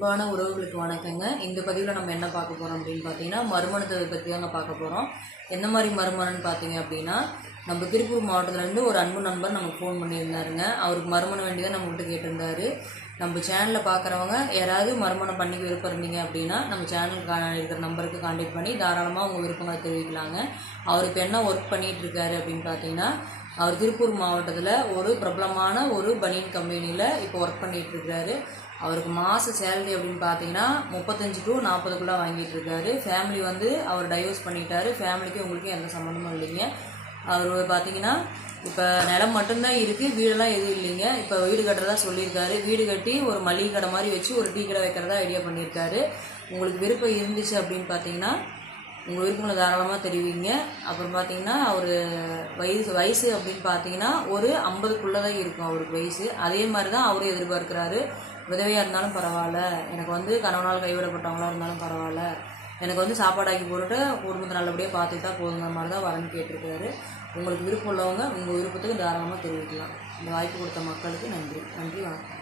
அன்பான உறவுகளுக்கு வணக்கங்க. இந்த பதிவில் நம்ம என்ன பார்க்க போகிறோம் அப்படின்னு பார்த்தீங்கன்னா, மறுமணத்தை பற்றி தாங்க பார்க்க போகிறோம். எந்த மாதிரி மறுமணம்னு பார்த்தீங்க அப்படின்னா, நம்ம திருப்பூர் மாவட்டத்துலேருந்து ஒரு அன்பு நண்பர் நமக்கு ஃபோன் பண்ணியிருந்தாருங்க. அவருக்கு மறுமணம் வேண்டியதை நம்மகிட்ட கேட்டிருந்தாரு. நம்ம சேனலில் பார்க்குறவங்க யாராவது மறுமணம் பண்ணிக்க விருப்பம் இருந்தீங்க அப்படின்னா, நம்ம சேனலுக்கு இருக்கிற நம்பருக்கு கான்டாக்ட் பண்ணி தாராளமாக உங்கள் விருப்பங்களை தெரிவிக்கலாங்க. அவர் இப்போ என்ன ஒர்க் பண்ணிகிட்டு இருக்காரு அப்படின்னு பார்த்தீங்கன்னா, அவர் திருப்பூர் மாவட்டத்தில் ஒரு பிரபலமான ஒரு பனியன் கம்பெனியில் இப்போ ஒர்க் பண்ணிகிட்ருக்காரு. அவருக்கு மாத சேலரி அப்படின்னு பார்த்தீங்கன்னா 35 to 40 வாங்கிட்டு இருக்காரு. ஃபேமிலி அவர் டைவர்ஸ் பண்ணிட்டாரு. ஃபேமிலிக்கு உங்களுக்கு எந்த சம்மந்தமும் இல்லைங்க. அவர் பார்த்தீங்கன்னா இப்போ நிலம் மட்டும்தான் இருக்குது, வீடெல்லாம் எதுவும் இல்லைங்க. இப்போ வீடு கட்டுறதா சொல்லியிருக்காரு. வீடு கட்டி ஒரு மளிகை கடை மாதிரி வச்சு ஒரு டீ கடை வைக்கிறதா ஐடியா பண்ணியிருக்காரு. உங்களுக்கு விருப்பம் இருந்துச்சு அப்படின்னு பார்த்தீங்கன்னா உங்கள் விருப்பங்களை தாராளமாக தெரிவிங்க. அப்புறம் பார்த்தீங்கன்னா அவர் வயசு அப்படின்னு பார்த்தீங்கன்னா ஒரு 50க்குள்ளே தான் இருக்கும் அவருக்கு வயசு. அதே மாதிரி தான் அவரும் எதிர்பார்க்குறாரு. விதவையாக இருந்தாலும் பரவாயில்ல, எனக்கு கணவனால் கைவிடப்பட்டவங்களாக இருந்தாலும் பரவாயில்ல, எனக்கு சாப்பாடாக்கி போட்டுட்டு குடும்பத்தை நல்லபடியாக பார்த்துக்கிட்டா போதுங்கிற மாதிரி தான் வரன்னு கேட்டிருக்காரு. உங்களுக்கு விருப்பம் உள்ளவங்க உங்கள் விருப்பத்துக்கு தாராளமாக தெரிவிக்கலாம். இந்த வாய்ப்பு கொடுத்த மக்களுக்கு நன்றி. வணக்கம்.